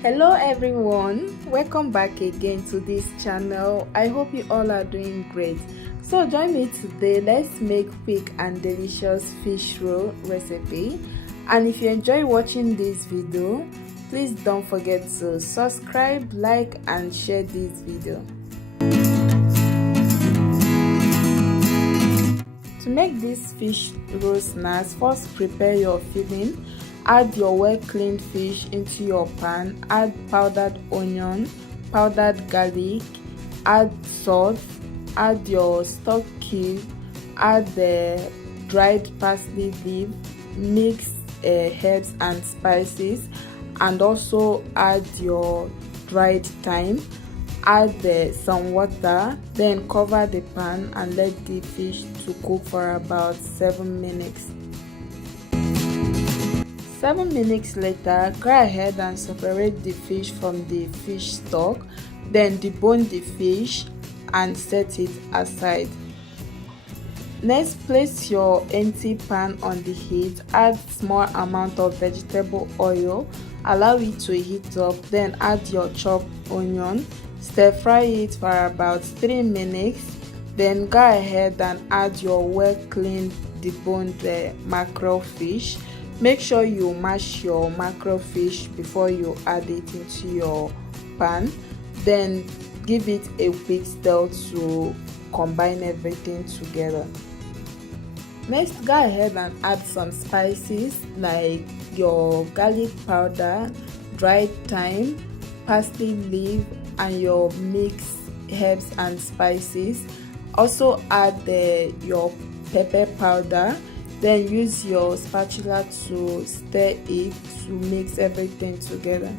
Hello everyone, welcome back again to this channel. I hope you all are doing great. So join me today. Let's make quick and delicious fish roll recipe. And if you enjoy watching this video, please don't forget to subscribe, like and share this video. To make this fish roll snacks, first prepare your filling. Add your well cleaned fish into your pan. Add powdered onion, powdered garlic, add salt, add your stock cube, add the dried parsley leaf, mix herbs and spices, and also add your dried thyme. Add some water, then cover the pan and let the fish to cook for about 7 minutes. 7 minutes later, go ahead and separate the fish from the fish stock, then debone the fish and set it aside. Next, place your empty pan on the heat, add small amount of vegetable oil, allow it to heat up, then add your chopped onion, stir fry it for about 3 minutes, then go ahead and add your well cleaned deboned mackerel fish. Make sure you mash your mackerel fish before you add it into your pan, then give it a quick stir to combine everything together. Next, go ahead and add some spices like your garlic powder, dried thyme, parsley leaf and your mixed herbs and spices. Also add your pepper powder, then use your spatula to stir it to mix everything together.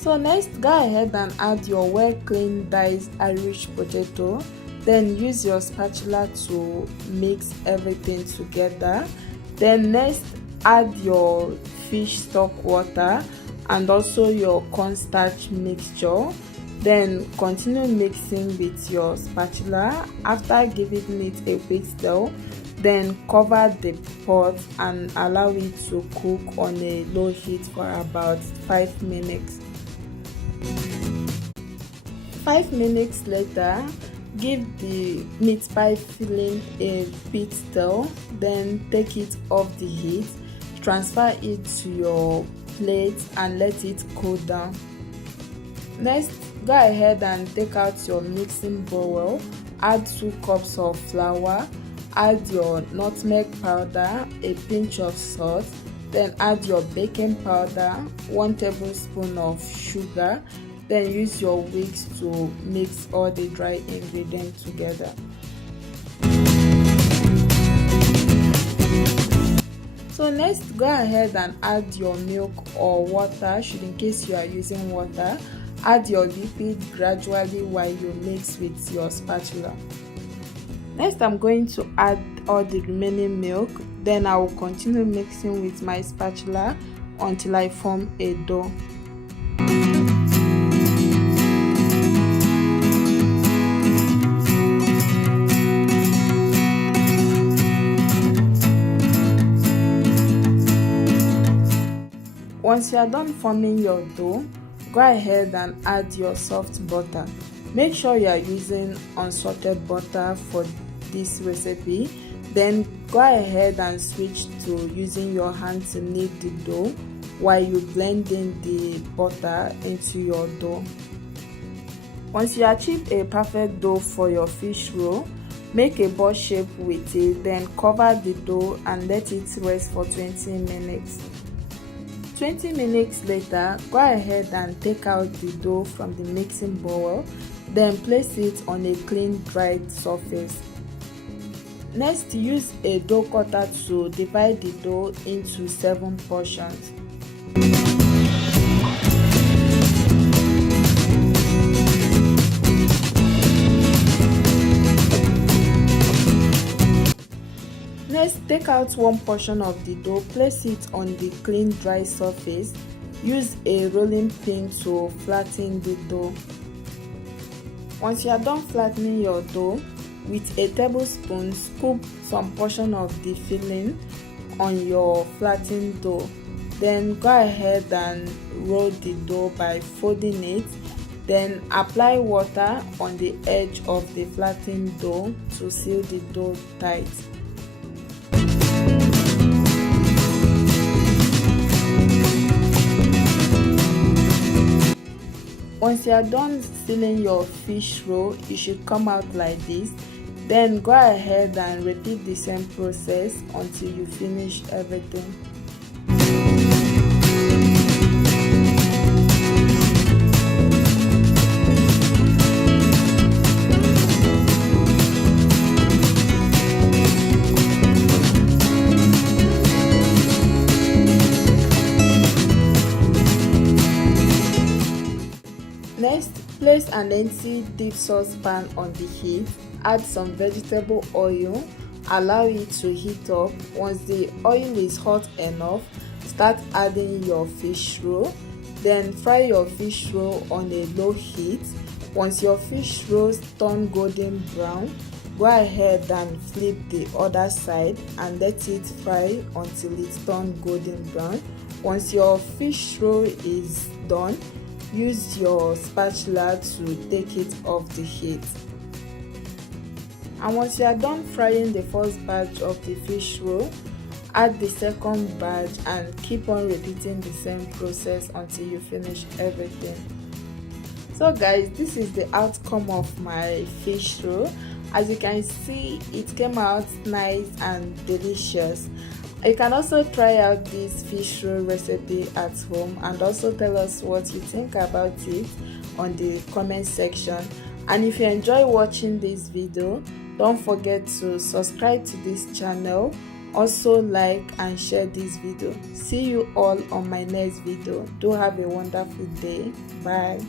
So next, go ahead and add your well cleaned diced Irish potato, then use your spatula to mix everything together. Then next, add your fish stock water and also your cornstarch mixture, then continue mixing with your spatula. After giving it a quick stir, then cover the pot and allow it to cook on a low heat for about 5 minutes. 5 minutes later, give the meat pie filling a quick stir, then take it off the heat, transfer it to your plate and let it cool down. Next, go ahead and take out your mixing bowl, add 2 cups of flour, add your nutmeg powder, a pinch of salt, then add your baking powder, 1 tablespoon of sugar, then use your whisk to mix all the dry ingredients together. So next, go ahead and add your milk or water, should in case you are using water. Add your liquid gradually while you mix with your spatula. Next, I'm going to add all the remaining milk, then I will continue mixing with my spatula until I form a dough. Once you are done forming your dough, go ahead and add your soft butter. Make sure you are using unsalted butter for this recipe. Then go ahead and switch to using your hand to knead the dough while you blend in the butter into your dough. Once you achieve a perfect dough for your fish roll, make a ball shape with it, then cover the dough and let it rest for 20 minutes. 20 minutes later, go ahead and take out the dough from the mixing bowl, then place it on a clean dried surface. Next, use a dough cutter to divide the dough into 7 portions. Next, take out 1 portion of the dough, place it on the clean dry surface. Use a rolling pin to flatten the dough. Once you are done flattening your dough, With a tablespoon, scoop some portion of the filling on your flattened dough. Then go ahead and roll the dough by folding it. Then apply water on the edge of the flattened dough to seal the dough tight. Once you are done sealing your fish roll, it should come out like this. Then go ahead and repeat the same process until you finish everything. Next, place an empty deep saucepan on the heat. Add some vegetable oil. Allow it to heat up. Once the oil is hot enough, start adding your fish roll. Then fry your fish roll on a low heat. Once your fish rolls turn golden brown, go ahead and flip the other side and let it fry until it turns golden brown. Once your fish roll is done, use your spatula to take it off the heat. And once you are done frying the first batch of the fish roll, add the second batch and keep on repeating the same process until you finish everything. So guys, this is the outcome of my fish roll. As you can see, it came out nice and delicious. You can also try out this fish roll recipe at home and also tell us what you think about it on the comment section. And if you enjoy watching this video, don't forget to subscribe to this channel. Also like and share this video. See you all on my next video. Do have a wonderful day. Bye.